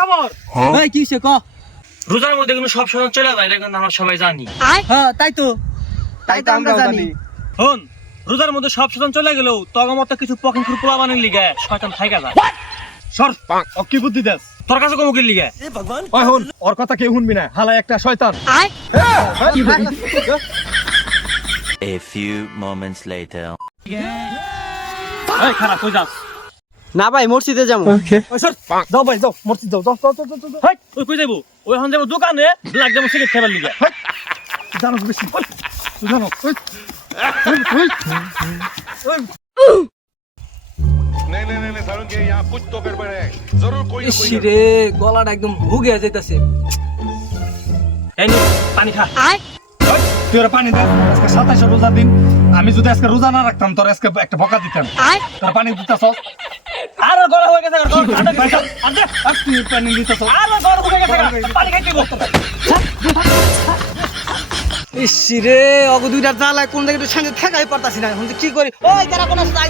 খবর এই কি সে ক রোজার মধ্যে কিন্তু সব সময় চলে যায়, এটা কিন্তু আমরা সবাই জানি। হ্যাঁ তাই তো আমরা জানি। হন, রোজার মধ্যে সব শয়তান চলে গেলেও তগর মতো কিছু পকিং খুর পোলা বানার লিগে শয়তান থাইকা যায়। সর ও কি বুদ্ধি দেস তোর কাছে কমুকের লিগে? ওই হন, ওর কথা কেউ শুনবি না, হালা একটা শয়তান। A few moments later. এই খারাপ কই যাস? না ভাই মসজিদে যাবো। ওই সর যাও ভাই যাও, মসজিদ যাও, যাও যাও যাও, যাও। হেই ওই কই যাইবো? ওই হন যাবো দোকানে লাগ যাবো সিগারেট খাবার লিগে। জানো বেশি, জানো। नहीं नहीं नहीं सारुण के यहाँ कुछ तो गड़बड़ है जरूर कोई ना कोई রে গলাটা একদম ভুগে যাইতাছে। এই নে পানি খা। তুই ওরা পানি দে, আজকে 27 রোজার দিন। আমি যদি আজকে রোজা না রাখতাম তোর আজকে একটা বকা দিতাম। তোর পানি দিতাছ? আর গলা হয়ে গেছে তোর ঠান্ডা খাই আর দে। আর তুই পানি দিতাছ? আর গরম হয়ে গেছে পানি খাইতে বল। রে অগ দুইটার জ্বালায় কোন জায়গায় শান্তি থাকাই পারতাছি না। এখন যে কি করি? ওই তারা কোন আই